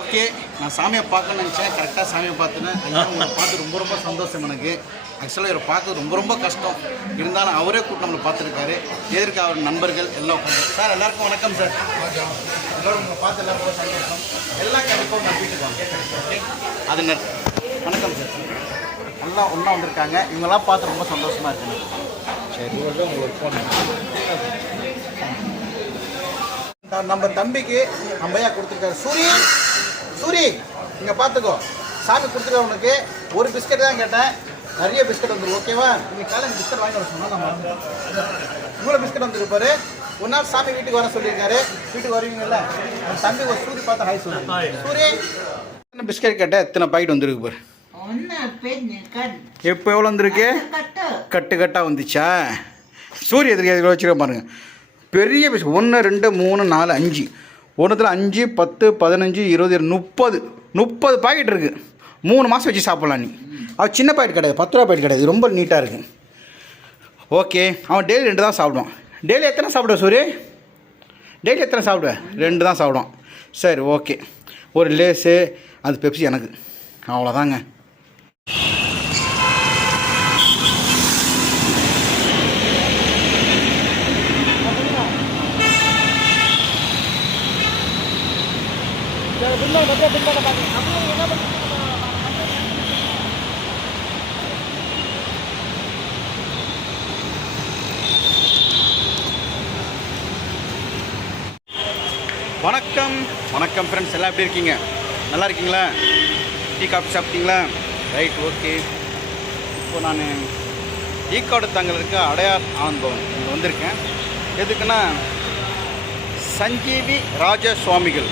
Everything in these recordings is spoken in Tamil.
ஓகே நான் சாமியை பார்க்கணும்னு நினச்சேன். கரெக்டாக சாமியை பார்த்துனேன் ஐயா உங்களை பார்த்து ரொம்ப ரொம்ப சந்தோஷம் எனக்கு. ஆக்சுவலாக இவரை பார்க்க ரொம்ப ரொம்ப கஷ்டம். இருந்தாலும் அவரே கூட்டு நம்மளை பார்த்துருக்காரு. எதிர்க்க அவர் நண்பர்கள் எல்லாம் உட்காந்து சார் எல்லாருக்கும் வணக்கம் சார். எல்லோரும் உங்களை பார்த்து எல்லாருக்கும் சந்தோஷம். எல்லா கண்டிப்பாக உங்கள் வீட்டுக்கு ஓகே அது நர் வணக்கம் சார். எல்லாம் ஒன்றா வந்திருக்காங்க. இவங்கெல்லாம் பார்த்து ரொம்ப சந்தோஷமாக இருக்குங்க. சரி த- நம்ம தம்பிக்கு நம்ம ஐயா கொடுத்துருக்காரு. சூரி சூரி இங்கே பார்த்துக்கோ சாமி கொடுத்துருக்க உனக்கு. ஒரு பிஸ்கட் தான் கேட்டேன். நிறைய பிஸ்கட் வந்துடும் ஓகேவா நீங்கள் காலையில் பிஸ்கட் வாங்கி வர சொன்னால் நம்ம இவ்வளோ பிஸ்கட் வந்துருப்பாரு ஒரு நாள் சாமி வீட்டுக்கு வர சொல்லியிருக்காரு. வீட்டுக்கு வருவீங்கல்ல? உன் தம்பி ஒரு சூரி பார்த்து ஹாய் சூரி. சூரி எத்தனை பிஸ்கட் கேட்டேன் எத்தனை பாக்கெட் வந்துருக்கு பாரு. எப்போ எவ்வளோ வந்திருக்கு? கட்டு கட்டு. கட்டாக வந்துச்சா? சூரிய எதிர்க்க வச்சுக்க பாருங்க. பெரிய விஷயம் ஒன்று ரெண்டு மூணு நாலு அஞ்சு. ஒன்றுத்தில் அஞ்சு பத்து பதினஞ்சு இருபது முப்பது. முப்பது பாக்கெட் இருக்குது மூணு மாதம் வச்சு சாப்பிட்லாம் நீ. அவன் சின்ன பாக்கெட் கிடையாது. பத்து ரூபா பாக்கெட் கிடையாது. ரொம்ப நீட்டாக இருக்குது ஓகே. அவன் டெய்லி ரெண்டு தான் சாப்பிடுவான். டெய்லி எத்தனை சாப்பிடுவ சூரிய? டெய்லி எத்தனை சாப்பிடுவேன் ரெண்டு தான் சாப்பிடுவான். சரி ஓகே. ஒரு லேஸு அது பெப்சி எனக்கு. அவ்வளோதாங்க வணக்கம். வணக்கம் ஃப்ரெண்ட்ஸ் எல்லாம் எப்படி இருக்கீங்க? நல்லா இருக்கீங்களா? டீ காஃபி சாப்பிட்டீங்களா? Right okay. இப்போ நான் ஈக்காடு தங்கள் இருக்க அடையார் ஆனந்தம் இங்கே வந்திருக்கேன். எதுக்குன்னா சஞ்சீவி ராஜ சுவாமிகள்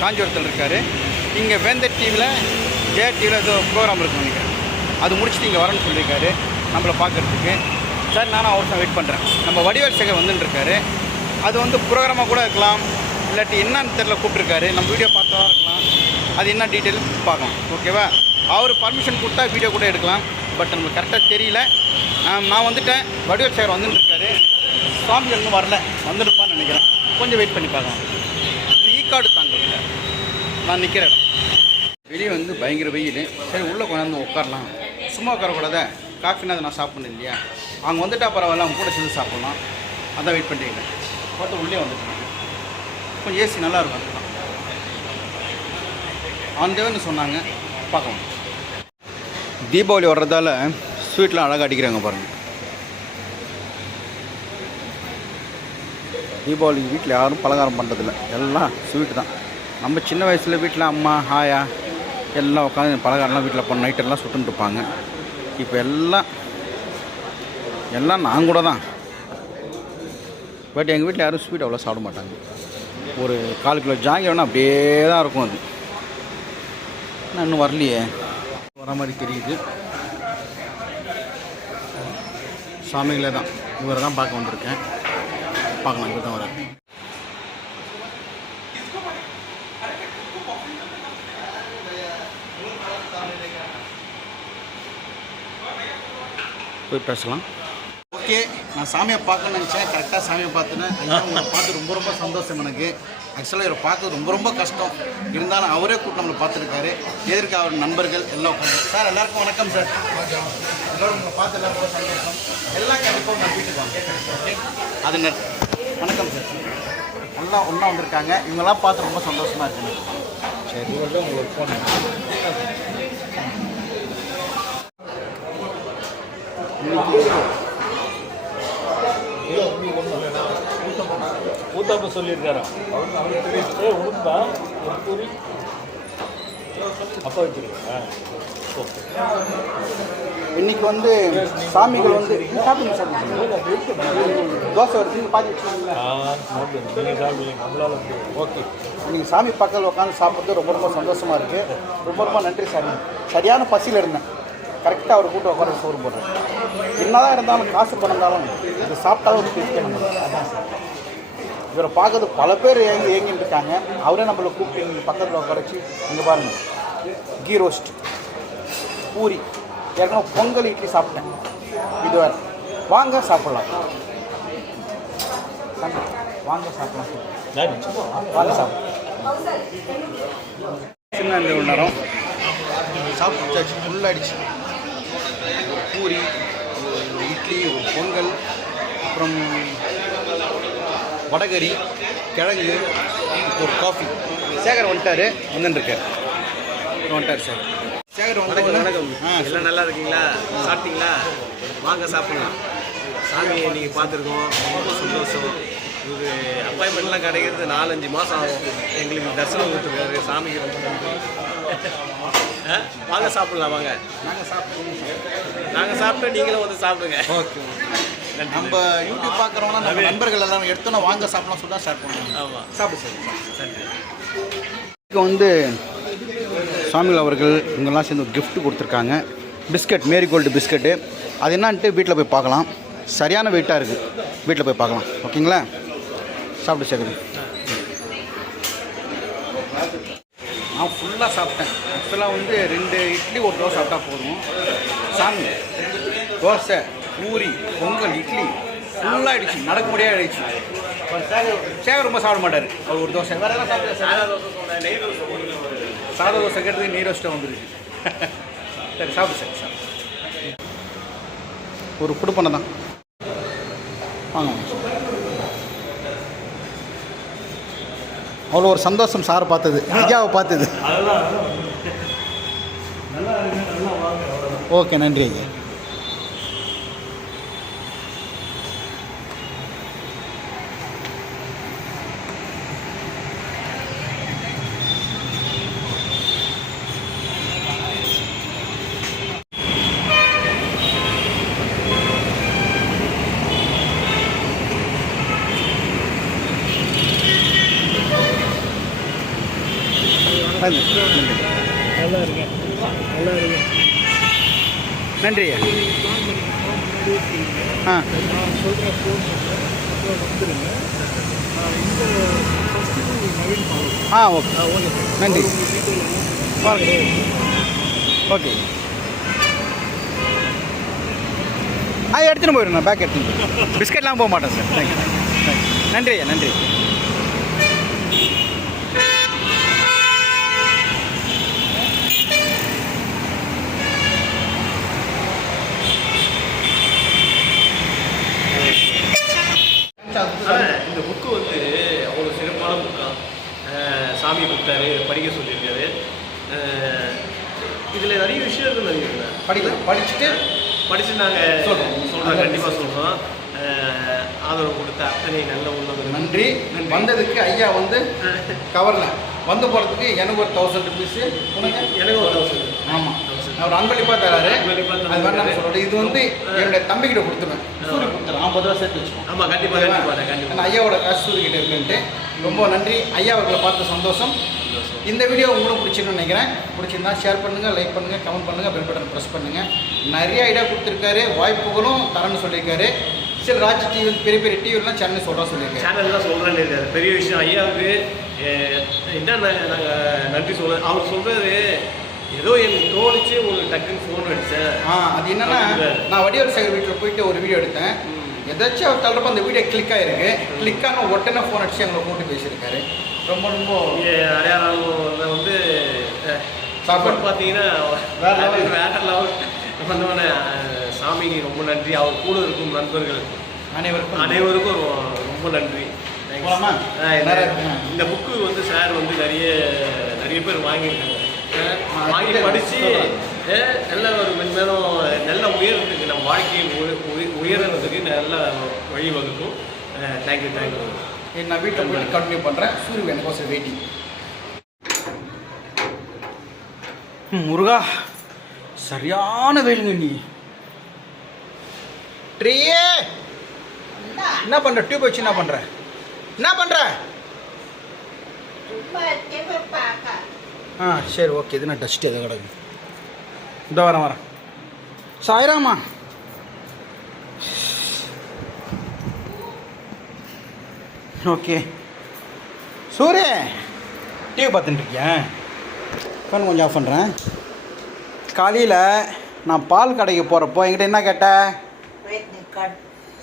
காஞ்சிபுரத்தில் இருக்கார். இங்கே வேந்தர் டிவியில் ஜே டிவியில் ஏதோ ப்ரோக்ராம் இருக்குன்னு நினைக்கிறேன். அது முடிச்சுட்டு இங்கே வரேன்னு சொல்லியிருக்காரு. நம்மளை பார்க்குறதுக்கு சார் நானும் அவர்தான் வெயிட் பண்ணுறேன் நம்ம வடிவேல் சேகர் வந்துட்டு இருக்காரு அது வந்து ப்ரோக்ராமாக கூட இருக்கலாம். இல்லாட்டி என்னன்னு தெரில கூப்பிட்ருக்காரு நம்ம வீடியோ பார்த்ததாக இருக்கலாம். அது என்ன டீட்டெயில் பார்க்கலாம். ஓகேவா அவர் பர்மிஷன் கொடுத்தா வீடியோ கூட எடுக்கலாம். பட் நம்மளுக்கு கரெக்டாக தெரியல. நான் வந்துட்டேன். வடிவேல் சேகர் வந்துட்டுருக்காரு. சாமி ஒன்றும் இன்னும் வரல. வந்துருப்பான்னு நினைக்கிறேன். கொஞ்சம் வெயிட் பண்ணி பார்க்கலாம். ஏற்காடு தாங்கல நான் நிற்கிற இடம் வெளியே வந்து பயங்கர வெயில். சரி உள்ளே கொண்டாந்து உட்காரலாம். சும்மா உட்காரக்கூடாத. காஃபினா அதை நான் சாப்பிடணும் இல்லையா? அவங்க வந்துட்டா பரவாயில்ல அவங்க கூட சேர்ந்து சாப்பிட்லாம். அதான் வெயிட் பண்ணிட்டேன் பார்த்து உள்ளே வந்துட்டேன் கொஞ்சம் ஏசி நல்லா இருக்கும் அதுதான் சொன்னாங்க. பார்க்கலாம். தீபாவளி வர்றதால ஸ்வீட்லாம் அழகாக அடிக்கிறாங்க பாருங்கள் தீபாவளி வீட்டில் யாரும் பலகாரம் பண்ணுறதில்ல எல்லாம் ஸ்வீட்டு தான். நம்ம சின்ன வயசில் வீட்டில் அம்மா ஹாயா எல்லாம் உட்காந்து பலகாரம்லாம் வீட்டில் பண்ண நைட்டெல்லாம் சுட்டுருப்பாங்க இப்போ எல்லாம் எல்லாம் நான் கூட தான். பட் எங்கள் வீட்டில் யாரும் ஸ்வீட் அவ்வளோ சாப்பிட மாட்டாங்க. ஒரு கால் கிலோ ஜாங்கி வேணால் அப்படியே தான் இருக்கும் அது. நான் இன்னும் வரலையே. வர மாதிரி தெரியுது. சாமிகளே தான். இவரை தான் பார்க்க வந்திருக்கேன். பார்க்கலாம் இவர் தான் வரார் போய் பேசலாம். ஓகே நான் சாமியை பார்க்கணும்னு நினச்சேன். கரெக்டாக சாமியை பார்த்துனேன் ஐயா உங்களை பார்த்து ரொம்ப ரொம்ப சந்தோஷம் எனக்கு. ஆக்சுவலாக இவரை பார்க்க ரொம்ப ரொம்ப கஷ்டம். இருந்தாலும் அவரே கூட்டு நம்மளை பார்த்துருக்காரு. எதிர்க்க அவர் நண்பர்கள் எல்லாம் உட்காந்து சார் எல்லாருக்கும் வணக்கம் சார். எல்லோரும் உங்களை பார்த்து எல்லாருக்கும் சந்தோஷம். எல்லாம் கண்டிப்பாக நான் வீட்டுக்கு வாங்க ஓகே அது நர் வணக்கம் சார். எல்லாம் ஒன்றா வந்திருக்காங்க. இவங்கெல்லாம் பார்த்து ரொம்ப சந்தோஷமாக இருக்குங்க. சரி உங்களுக்கு ஃபோன் ஊத்தாப்ப சொல்லியிருக்காரா? ஏ உனக்குதா ஒரு பூரி. அப்பா இன்னைக்கு வந்து சாமிகள் வந்து சாப்பிடுங்க சாப்பிடுங்க தோசை வருது பாதி ஓகே. நீங்கள் சாமி பக்கத்தில் உட்காந்து சாப்பிட்றது ரொம்ப ரொம்ப சந்தோஷமாக இருக்குது ரொம்ப ரொம்ப நன்றி சாமி. சரியான பசியில் இருந்தேன். கரெக்டாக அவர் கூட்டு உட்காந்து சோறு போடுறேன். என்னதான் இருந்தாலும் காசு பண்ணாலும் இது சாப்பிட்டாலும் ஒரு திருப்தி நமக்கு அதான் சார். இவரை பார்க்கறது பல பேர் ஏங்கி ஏங்கிட்டு இருக்காங்க அவரே நம்மளை கூப்பிட்டு இங்கே பக்கத்தில் உட்கார வச்சு இங்கே பாருங்கள் கீ ரோஸ்ட். பூரி. ஏற்கனவே பொங்கல் இட்லி சாப்பிட்டேன். இது வேறு. வாங்க சாப்பிட்லாம். வாங்க சாப்பிடலாம். வாங்க சாப்பிடலாம். சின்ன இந்த ஒரு நேரம் சாப்பிட்டாச்சு ஃபுல்லாகிடுச்சு பூரி ஒரு இட்லி ஒரு பொங்கல் அப்புறம் வடகரி கிழங்கு ஒரு காஃபி சேகர் வந்துட்டார். வந்துட்டுருக்கார் வந்துட்டார் சார். சேகர் வணக்கம் வந்து வணக்கம். எல்லாம் நல்லா இருக்கீங்களா? சாப்பிட்டீங்களா? வாங்க சாப்பிடலாம். சாமியை நீங்கள் பார்த்துருக்கோம். ரொம்ப சந்தோஷம். இது அப்பாயின்மெண்ட்லாம் கிடைக்கிறது நாலஞ்சு மாதம் ஆகும். எங்களுக்கு தரிசனம் கொடுத்துருக்காரு. சாமிக்கு ரொம்ப நன்றி. வாங்க சாப்பிடலாம் வாங்க. நாங்கள் சாப்பிடுவோம் நாங்கள் சாப்பிட்டு நீங்களும் வந்து சாப்பிடுங்க. ஓகே. நம்ம யூடியூப் பார்க்குறவங்க நம்ம நண்பர்கள் எல்லாம் எடுத்தோன்னா வாங்க சாப்பிடலாம் சொல்லி ஸ்டார்ட் பண்ணுவோம் சாப்பிடு சார் வந்து சாமிகள் அவர்கள் இவங்கெல்லாம் சேர்ந்து ஒரு gift கொடுத்துருக்காங்க. பிஸ்கட் மேரிகோல்டு பிஸ்கட்டு அது என்னான்ட்டு வீட்டில் போய் பார்க்கலாம். சரியான வெயிட்டாக இருக்குது வீட்டில் போய் பார்க்கலாம். ஓகேங்களா? சாப்பிட்டு சேகர் நான் ஃபுல்லாக சாப்பிட்டேன். ஆக்சுவலாக வந்து ரெண்டு இட்லி ஒரு தோசை சாப்பிட்டா போதும். சாமி தோசை. பூரி பொங்கல் இட்லி ஃபுல்லாக ஆயிடுச்சு நடக்க முடியாது அப்புறம் சேகர் ரொம்ப சாப்பிட மாட்டார். அவர் ஒரு தோசை. சாதா தோசை கேட்டதுக்கு நீர் ரோஸ்ட்டாக வந்துருக்கு சரி சாப்பிடு சார் ஒரு குடுப்பனை தான். வாங்க அவ்வளோ ஒரு சந்தோஷம் சார் பார்த்தது. ஐயாவை பார்த்தது. ஓகே நன்றி ஐயா. நன்றி. ஆ. ஆ ஓகே. நன்றி. ஓகே. ஆ எடுத்துன்னு போயிடுங்க. பேக் எடுத்துன்னு பிஸ்கெட்லாம் போக மாட்டேன் சார் தேங்க்யூ நன்றி ஐயா நன்றி ஆனால் இந்த புக்கு வந்து அவ்வளோ சிறப்பான புக்கா சாமி கொடுத்தாரு படிக்க சொல்லியிருக்காரு இதில் நிறைய விஷயம் இருக்குன்னு நினைக்கிறேன் படிக்கலாம் படிச்சுட்டு படித்து நாங்கள் சொல்றோம். சொல்கிறோம் கண்டிப்பாக சொல்கிறோம் ஆதரவு கொடுத்த அத்தனை நல்ல உள்ளவங்க நன்றி. வந்ததுக்கு ஐயா வந்து கவரில். வந்து போகிறதுக்கு எனக்கு ஒரு தௌசண்ட் ருபீஸு எனக்கு ஒரு தௌசண்ட் ஆமாம் அவர் அன்பளிப்பாக தராரு. அது வேண்டாம் சொல்கிறேன் இது வந்து என்னுடைய தம்பிக்கிட்ட கொடுத்துருவேன். சூரிய ஐம்பது ரூபா சேர்த்து வச்சுக்கோங்க ஆமாம் கண்டிப்பாக கண்டிப்பாக ஐயாவோட காசு சூரியக்கிட்ட இருக்குன்ட்டு. ரொம்ப நன்றி. ஐயா அவர்களை பார்த்த சந்தோஷம். இந்த வீடியோ உங்களுக்கு பிடிச்சிருக்குன்னு நினைக்கிறேன். பிடிச்சிருந்தா ஷேர் பண்ணுங்கள் லைக் பண்ணுங்கள் கமெண்ட் பண்ணுங்கள் பெல் பட்டன் ப்ரெஸ் பண்ணுங்கள் நிறைய ஐடியா கொடுத்துருக்காரு வாய்ப்புகளும் தரேன்னு சொல்லியிருக்காரு. சில ராஜ் டிவி பெரிய பெரிய டிவிலாம் சேனல் சொல்கிறா சொல்லியிருக்காரு. சேனல் தான் சொல்கிறேன்னு இருக்காரு பெரிய விஷயம் ஐயாவுக்கு என்ன நாங்கள் நன்றி சொல்ல அவர் சொல்கிறது ஏதோ எனக்கு தோணுச்சு உங்களுக்கு டக்குன்னு ஃபோன் அடித்தேன் ஆ அது என்னன்னா நான் வடிவேல் சேகர் வீட்டில் போயிட்டு ஒரு வீடியோ எடுத்தேன். எதாச்சும் அவர் தள்ளுறப்ப அந்த வீடியோ கிளிக் ஆயிருக்கு. கிளிக் ஆன உடனே ஃபோன் அடிச்சு எங்களை கூட்டி பேசியிருக்காரு. ரொம்ப ரொம்ப அடையாளம் வந்து சாப்பாடு. சாப்பாடு. பார்த்தீங்கன்னா வேற level. வேற லெவல். வந்தவொடனே சாமிக்கு ரொம்ப நன்றி. அவர் கூட இருக்கும் நண்பர்கள் அனைவருக்கும் அனைவருக்கும் ரொம்ப நன்றி. இந்த- புக்கு வந்து சார் வந்து நிறைய நிறைய பேர் வாங்கியிருக்காங்க. வாங்கி படித்து. நல்ல ஒரு மென்மேலும் நல்ல உயரத்துக்கு நம்ம வாழ்க்கையில் உய- உய- உயர்றதுக்கு நல்ல வழி வகுக்கும் தேங்க்யூ தேங்க்யூ நான் வீட்டில் போயிட்டு கண்டினியூ பண்ணுறேன் சூரிய எனக்கோசம் வெயிட்டிங் முருகா சரியான வேலுங்க நீ. ட்ரீயே! என்ன பண்ணுற டியூப் வச்சு என்ன பண்ணுற என்ன பண்ணுற ஆ சரி ஓகே இது நான் டஸ்ட் எதோ கிடக்கு. இந்த வரேன் வரேன். சாயிராமா? ஓகே. சூரிய டிவி பார்த்துட்டு இருக்கியா? ஃபோன் கொஞ்சம் ஆஃப் பண்ணுறேன் காலையில் நான் பால் கடைக்கு போகிறப்போ என்கிட்ட என்ன கேட்ட?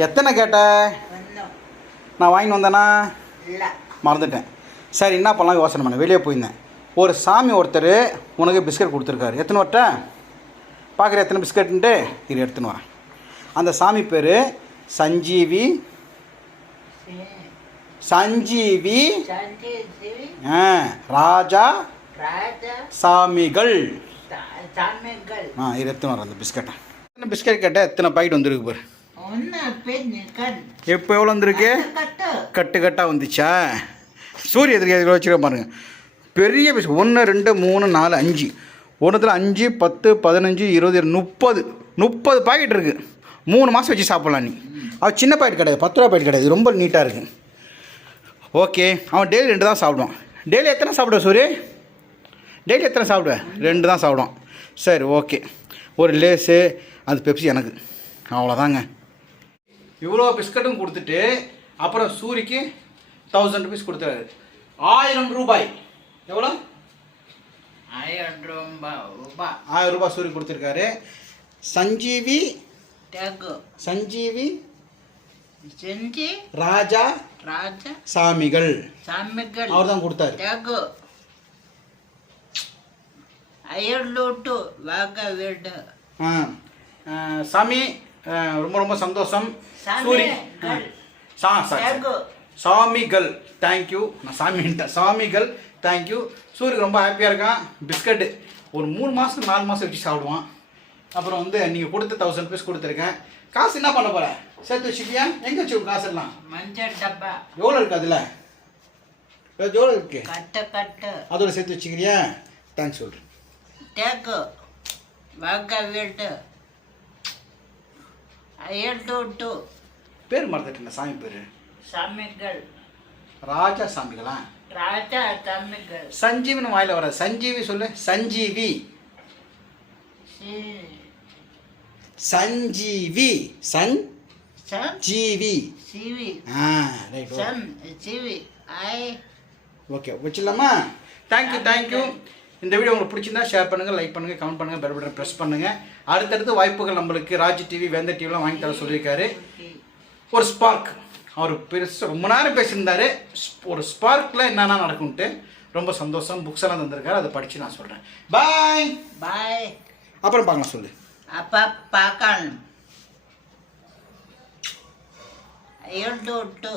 எத்தனை கேட்ட? நான் வாங்கிட்டு வந்தேனா? இல்லை. மறந்துட்டேன். சரி என்ன பண்ணலாம்? யோசனை பண்ண. வெளியே போயிருந்தேன். ஒரு சாமி ஒருத்தர் உனக்கு பிஸ்கட் கொடுத்துருக்காரு. எத்தனை வரட்ட பார்க்குற எத்தனை பிஸ்கட்ன்ட்டு இது எடுத்துன்னு வரேன் அந்த சாமி பேர் சஞ்சீவி சஞ்சீவி ராஜா சாமிகள். ஆ வரேன் அந்த பிஸ்கட்டை எத்தனை பிஸ்கட் கேட்டால் எத்தனை பாக்கெட் வந்திருக்கு பாரு. எப்போ எவ்வளோ வந்திருக்கு? கட்டு கட்டு. கட்டாக வந்துச்சா? சூரிய எதிர்க்க வச்சுக்க பாருங்க. பெரிய பீஸ் ஒன்று ரெண்டு மூணு நாலு அஞ்சு. ஒன்றுத்தில் அஞ்சு பத்து பதினஞ்சு இருபது இரு- முப்பது. முப்பது பாக்கெட் இருக்குது மூணு மாதம் வச்சு சாப்பிட்லாம் நீ. அது சின்ன பாக்கெட் கிடையாது. பத்து ரூபா பாக்கெட் கிடையாது. ரொம்ப நீட்டாக இருக்குது ஓகே அவன் டெய்லி ரெண்டு தான் சாப்பிடுவான். டெய்லி எத்தனை சாப்பிடுவ சூரிய? டெய்லி எத்தனை சாப்பிடுவேன் ரெண்டு தான் சாப்பிடுவான். சரி ஓகே. ஒரு லேஸு அது பெப்சி எனக்கு. அவ்வளோதாங்க இவ்வளோ பிஸ்கட்டும் கொடுத்துட்டு அப்புறம் சூரிக்கு தௌசண்ட் ருபீஸ் கொடுத்துறாரு. ஆயிரம் ரூபாய். எவ்வளோ? ஆயிரம் ரூபாய் ரூபாய் ஆயிரம் ரூபாய் சூரி கொடுத்துருக்காரு. சஞ்சீவி டகு. சஞ்சீவி செஞ்சி ராஜா ராஜா சாமிகள். சாமிகள். அவர் தான் கொடுத்தாரு டகு அயலூட்டு வாக வீடு சாமி ரொம்ப ரொம்ப சந்தோஷம். சூரி. சா சாமிகள் தேங்க்யூ நான் சாமின்ட்டேன் சாமிகள் தேங்க்யூ சூரியக்கு ரொம்ப ஹாப்பியாக இருக்கான். பிஸ்கட்டு. ஒரு மூணு மாதம் நாலு மாதம் வச்சு சாப்பிடுவான். அப்புறம் வந்து நீங்கள் கொடுத்த தௌசண்ட் ருபீஸ் கொடுத்துருக்கேன். காசு என்ன பண்ண போகிற சேர்த்து வச்சுக்கியா? எங்கே வச்சு காசு எல்லாம் மஞ்சள் டப்பா. எவ்வளோ இருக்கு அதில்? எவ்வளோ இருக்கு? கட்டு கட்டு. அதோட சேர்த்து வச்சுக்கிறியா? தேங்க்ஸ் சொல்கிறேன் டகு வாக வீடு அயலூட்டு பேர் மறந்துட்டேன் சாமி பேர். சாமிகள். ராஜா சாமிகளா? ராஜா சாமிகள் சஞ்சீவின்னு வாயில வர சஞ்சீவி சொல்லு. சஞ்சீவி. சி- சஞ்சீவி. சன்? ஜீவி. ஆ ரைட் சன் சிவி ஐ. ஓகே வச்சிடலாமா? தேங்க்யூ தேங்க்யூ இந்த வீடியோ உங்களுக்கு பிடிச்சிருந்தா ஷேர் பண்ணுங்கள் லைக் பண்ணுங்கள் கமெண்ட் பண்ணுங்கள் பெல் பட்டன் ப்ரெஸ் பண்ணுங்கள் அடுத்தடுத்து வாய்ப்புகள் நம்மளுக்கு ராஜ் டிவி வேந்த டிவிலாம் வாங்கி தர சொல்லியிருக்காரு. ஒரு ஸ்பார்க் அவர் பெருசு ரொம்ப நேரம் பேசியிருந்தாரு. ஒரு ஸ்பார்க்கில் என்னென்ன நடக்கும்ட்டு ரொம்ப சந்தோஷம். புக்ஸ் எல்லாம் தந்திருக்காரு அதை படித்து நான் சொல்கிறேன் பாய் பாய் அப்புறம் பார்க்கலாம் சொல்லு. അപ്പം പാക്കണം അയ്യോട്ട് ഇട്ടു